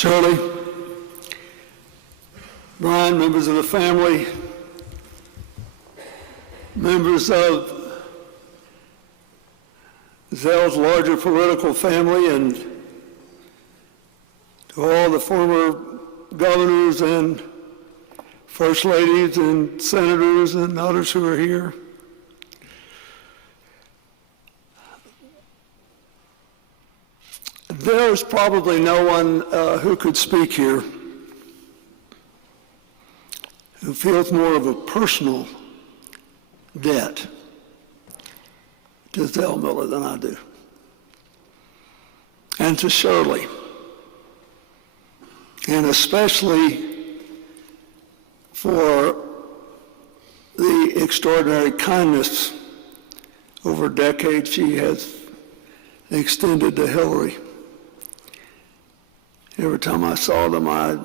Shirley, Brian, members of the family, members of Zell's larger political family, and to all the former governors and first ladies and senators and others who are here. There's probably no one who could speak here who feels more of a personal debt to Zell Miller than I do, and to Shirley, and especially for the extraordinary kindness over decades she has extended to Hillary. Every time I saw them, I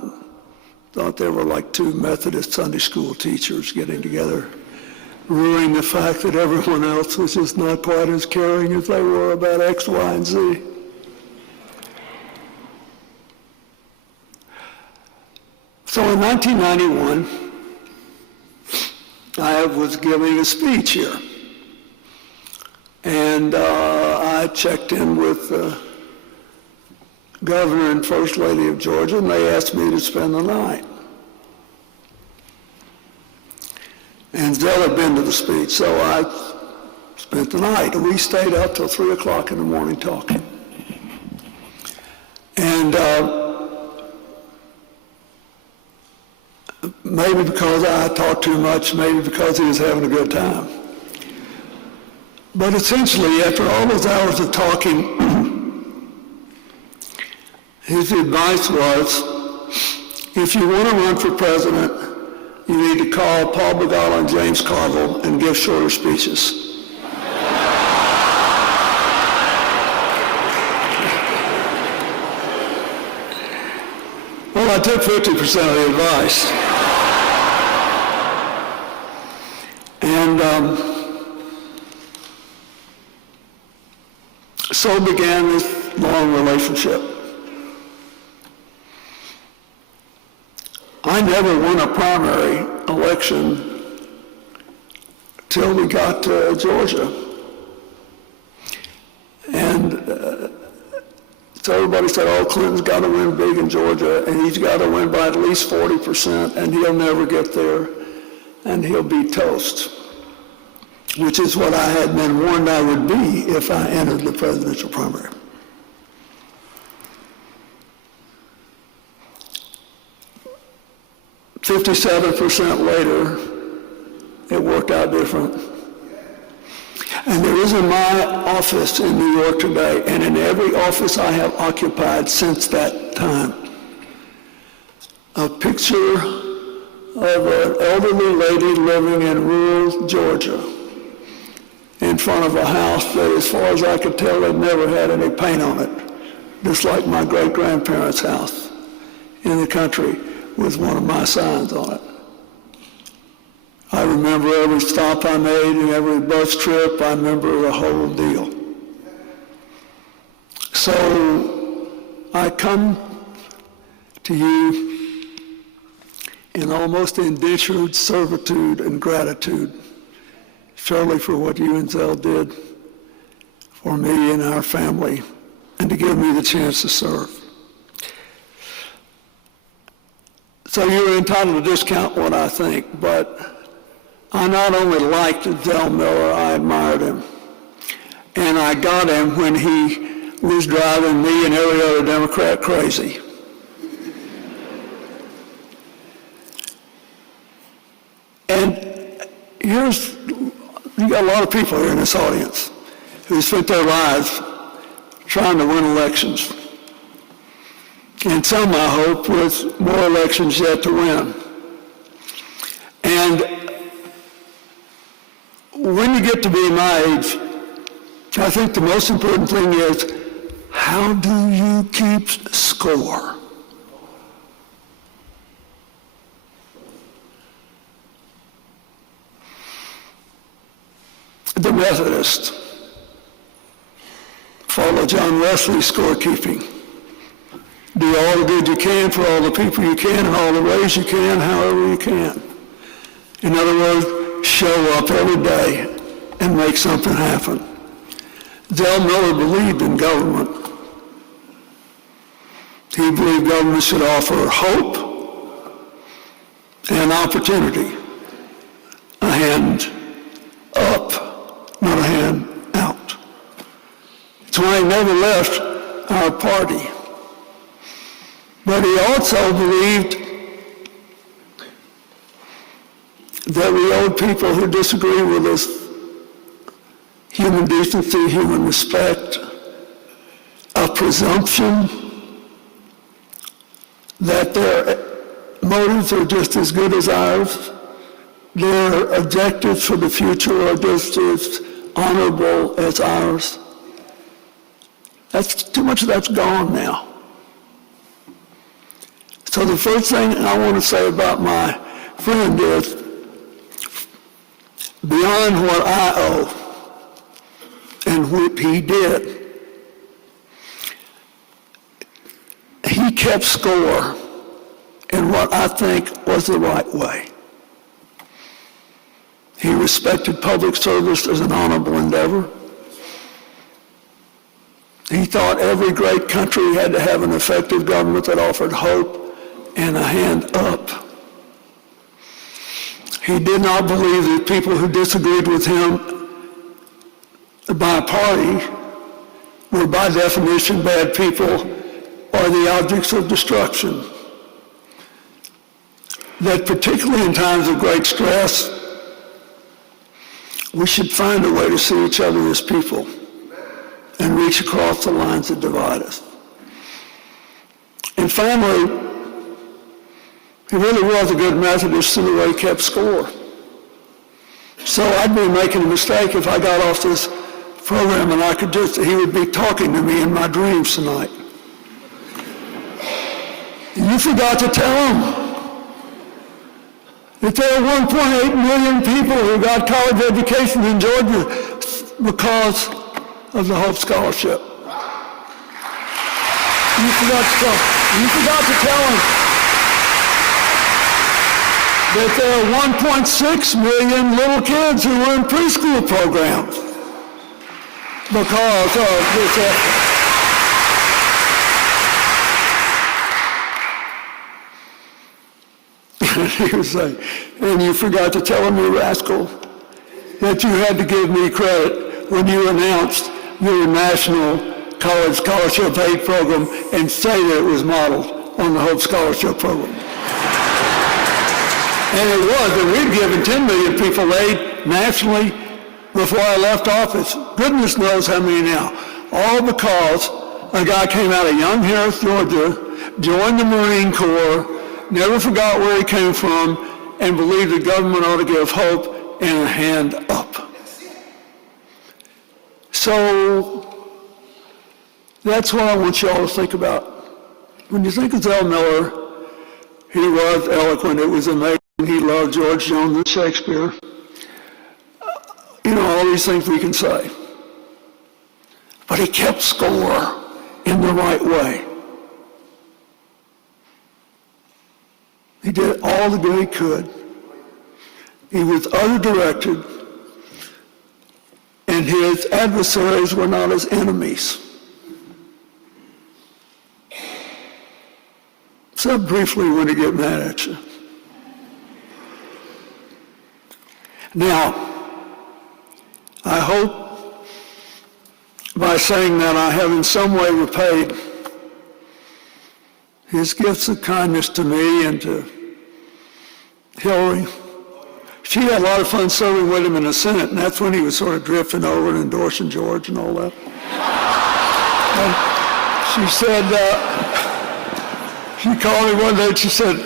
thought they were like two Methodist Sunday school teachers getting together, ruining the fact that everyone else was just not quite as caring as they were about X, Y, and Z. So in 1991, I was giving a speech here, and I checked in with the Governor and First Lady of Georgia, and they asked me to spend the night. And Zell had been to the speech, so I spent the night, and we stayed up till 3 o'clock in the morning talking. And maybe because I talked too much, maybe because he was having a good time. But essentially, after all those hours of talking, his advice was, if you want to run for president, you need to call Paul Begala and James Carville and give shorter speeches. Well, I took 50% of the advice. And so began this long relationship. I never won a primary election till we got to Georgia. And so everybody said, oh, Clinton's got to win big in Georgia, and he's got to win by at least 40%, and he'll never get there, and he'll be toast, which is what I had been warned I would be if I entered the presidential primary. "57% later, it worked out different. And there is in my office in New York today, and in every office I have occupied since that time, a picture of an elderly lady living in rural Georgia in front of a house that, as far as I could tell, had never had any paint on it, just like my great-grandparents' house in the country, with one of my signs on it. I remember every stop I made and every bus trip. I remember the whole deal. So I come to you in almost indentured servitude and gratitude, Shirley, for what you and Zell did for me and our family, and to give me the chance to serve. So you're entitled to discount what I think, but I not only liked Zell Miller, I admired him. And I got him when he was driving me and every other Democrat crazy. And you got a lot of people here in this audience who spent their lives trying to win elections. And some, I hope, with more elections yet to win. And when you get to be my age, I think the most important thing is, how do you keep score? The Methodists follow John Wesley's scorekeeping. Do all the good you can for all the people you can in all the ways you can, however you can. In other words, show up every day and make something happen. Zell Miller believed in government. He believed government should offer hope and opportunity. A hand up, not a hand out. That's why he never left our party. But he also believed that we owed people who disagree with us human decency, human respect, a presumption that their motives are just as good as ours, their objectives for the future are just as honorable as ours. Too much of that's gone now. So the first thing I want to say about my friend is, beyond what I owe and what he did, he kept score in what I think was the right way. He respected public service as an honorable endeavor. He thought every great country had to have an effective government that offered hope and a hand up. He did not believe that people who disagreed with him by party were by definition bad people or the objects of destruction. That particularly in times of great stress, we should find a way to see each other as people and reach across the lines that divide us. And finally, he really was a good Methodist in the way he kept score. So I'd be making a mistake if I got off this program and he would be talking to me in my dreams tonight. You forgot to tell him that there are 1.8 million people who got college educations in Georgia because of the Hope Scholarship. You forgot to tell him that there are 1.6 million little kids who were in preschool programs because of this effort. He was saying, and you forgot to tell him, you rascal, that you had to give me credit when you announced your national college scholarship aid program and say that it was modeled on the Hope Scholarship program. And it was, and we'd given 10 million people aid nationally before I left office. Goodness knows how many now. All because a guy came out of Young Harris, Georgia, joined the Marine Corps, never forgot where he came from, and believed the government ought to give hope and a hand up. So that's what I want you all to think about. When you think of Zell Miller, he was eloquent. It was amazing. He loved George Jones and Shakespeare. All these things we can say. But he kept score in the right way. He did all the good he could. He was other-directed, and his adversaries were not his enemies. Except briefly when they get mad at you. Now, I hope by saying that I have in some way repaid his gifts of kindness to me and to Hillary. She had a lot of fun serving with him in the Senate, and that's when he was sort of drifting over and endorsing George and all that. And she said, she called me one day and she said,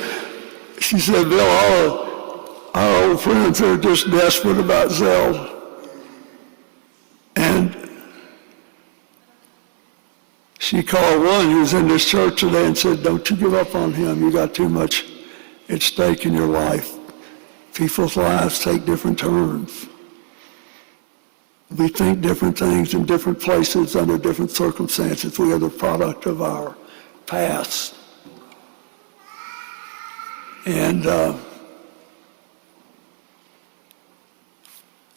Bill, all our old friends are just desperate about Zell. And she called one who was in this church today and said, don't you give up on him. You got too much at stake in your life. People's lives take different turns. We think different things in different places under different circumstances. We are the product of our passed. And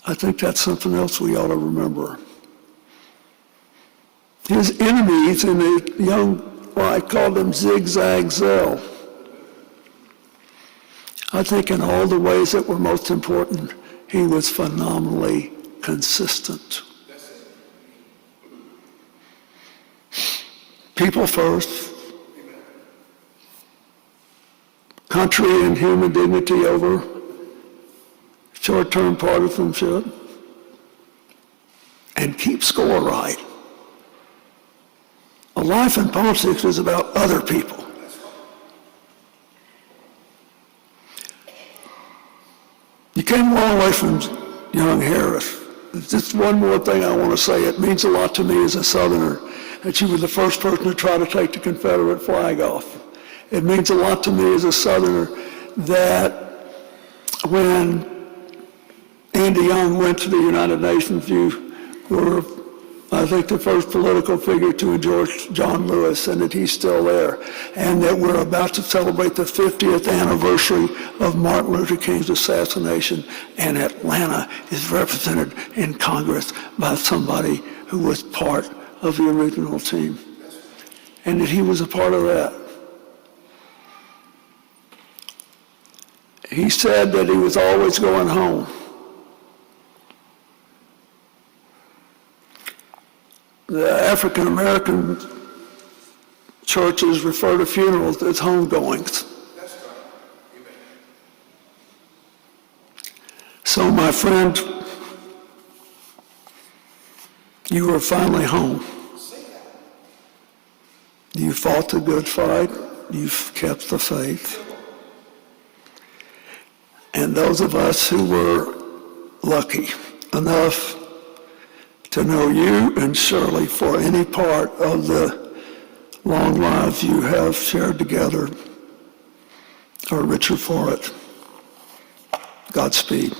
I think that's something else we ought to remember. His enemies in the well, I called him Zigzag Zell. I think in all the ways that were most important, he was phenomenally consistent. People first, country and human dignity over short-term partisanship, and keep score right. A life in politics is about other people. You came a long way from young Harris. Just one more thing I want to say. It means a lot to me as a Southerner that you were the first person to try to take the Confederate flag off. It means a lot to me as a Southerner that when Andy Young went to the United Nations, you were, I think, the first political figure to endorse John Lewis, and that he's still there. And that we're about to celebrate the 50th anniversary of Martin Luther King's assassination, and Atlanta is represented in Congress by somebody who was part of the original team. And that he was a part of that. He said that he was always going home. The African American churches refer to funerals as homegoings. So, my friend, you are finally home. You fought the good fight. You've kept the faith. And those of us who were lucky enough to know you and Shirley for any part of the long lives you have shared together are richer for it. Godspeed.